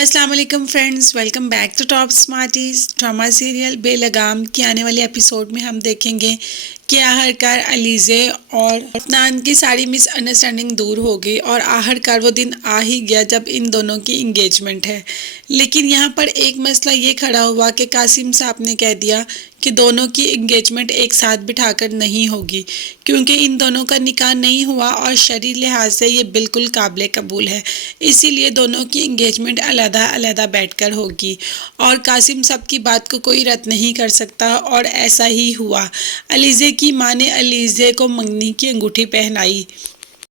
अस्सलाम वालेकुम friends, welcome back to Top Smarties. Drama serial Belagam की आने वाली एपिसोड में हम देखेंगे कि आखिरकार अलीज़े और अफनान की सारी मिसअंडरस्टैंडिंग दूर हो गई और आखिरकार वो दिन आ ही गया जब इन दोनों की इंगेजमेंट है। लेकिन यहाँ पर एक मसला ये खड़ा हुआ कि कासिम साहब ने कह दिया कि दोनों की इंगेजमेंट एक साथ बिठाकर नहीं होगी, क्योंकि इन दोनों का निकाह नहीं हुआ और शरई लिहाज से ये बिल्कुल काबिल कबूल है। इसीलिए दोनों की इंगेजमेंट अलहदा अलहदा बैठकर होगी और कासिम साहब की बात को कोई रद्द नहीं कर सकता और ऐसा ही हुआ। अलीज़े की माँ ने अलीज़े को मंगनी की अंगूठी पहनाई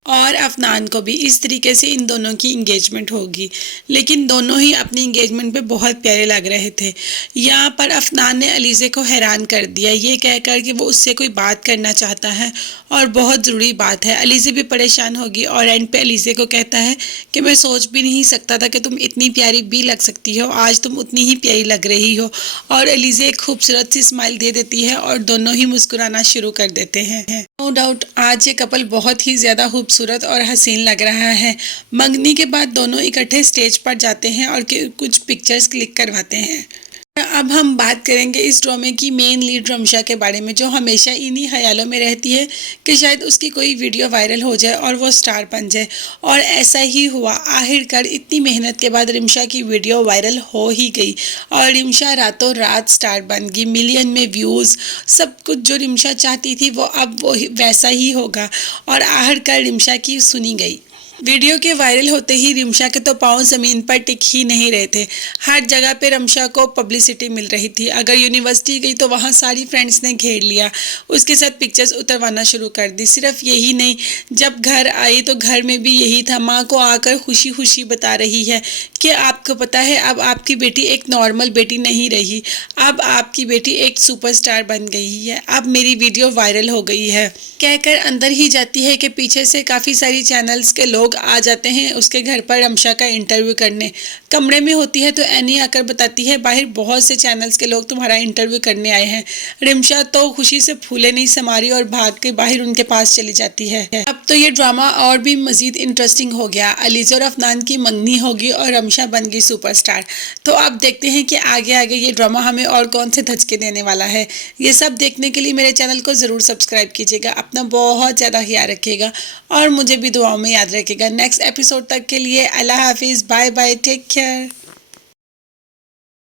और अफनान को भी। इस तरीके से इन दोनों की इंगेजमेंट होगी। लेकिन दोनों ही अपनी इंगेजमेंट पे बहुत प्यारे लग रहे थे। यहाँ पर अफनान ने अलीज़े को हैरान कर दिया ये कहकर कि वो उससे कोई बात करना चाहता है और बहुत ज़रूरी बात है। अलीज़े भी परेशान होगी और एंड पे अलीज़े को कहता है कि मैं सोच भी नहीं सकता था कि तुम इतनी प्यारी भी लग सकती हो, आज तुम उतनी ही प्यारी लग रही हो। और अलीज़े एक खूबसूरत सी स्माइल दे देती है और दोनों ही मुस्कुराना शुरू कर देते हैं। नो डाउट आज ये कपल बहुत ही ज़्यादा खूबसूरत और हसीन लग रहा है। मंगनी के बाद दोनों इकट्ठे स्टेज पर जाते हैं और कुछ पिक्चर्स क्लिक करवाते हैं। अब हम बात करेंगे इस ड्रामे की मेन लीड रमशा के बारे में, जो हमेशा इन्हीं ख्यालों में रहती है कि शायद उसकी कोई वीडियो वायरल हो जाए और वो स्टार बन जाए। और ऐसा ही हुआ। आखिरकार इतनी मेहनत के बाद रिमशा की वीडियो वायरल हो ही गई और रिमशा रातों रात स्टार बन गई। मिलियन में व्यूज़, सब कुछ जो रिमशा चाहती थी वो अब वो वैसा ही होगा और आखिरकार रिमशा की सुनी गई। वीडियो के वायरल होते ही रिमशा के तो पाँव ज़मीन पर टिक ही नहीं रहे थे। हर जगह पे रिमशा को पब्लिसिटी मिल रही थी। अगर यूनिवर्सिटी गई तो वहाँ सारी फ्रेंड्स ने घेर लिया, उसके साथ पिक्चर्स उतरवाना शुरू कर दी। सिर्फ यही नहीं, जब घर आई तो घर में भी यही था। माँ को आकर खुशी खुशी बता रही है कि आपको पता है अब आपकी बेटी एक नॉर्मल बेटी नहीं रही, अब आपकी बेटी एक सुपरस्टार बन गई है, अब मेरी वीडियो वायरल हो गई है कहकर अंदर ही जाती है कि पीछे से काफ़ी सारी चैनल्स के लोग आ जाते हैं उसके घर पर रमशा का इंटरव्यू करने। कमरे में होती है तो एनी आकर बताती है बाहर बहुत से चैनल्स के लोग तुम्हारा इंटरव्यू करने आए हैं। रिमशा तो खुशी से फूले नहीं समा रही और भाग के बाहर उनके पास चली जाती है। अब तो ये ड्रामा और भी मजीद इंटरेस्टिंग हो गया। अलीज़ा और अफनान की मंगनी होगी और रमशा बन गई सुपरस्टार। तो अब देखते हैं कि आगे आगे ये ड्रामा हमें और कौन से धचके देने वाला है। ये सब देखने के लिए मेरे चैनल को ज़रूर सब्सक्राइब कीजिएगा। अपना बहुत ज़्यादा ख्याल रखिएगा और मुझे भी दुआओं में याद रखिएगा। नेक्स्ट एपिसोड तक के लिए अल्लाह हाफिज़, बाय बाय, टेक केयर।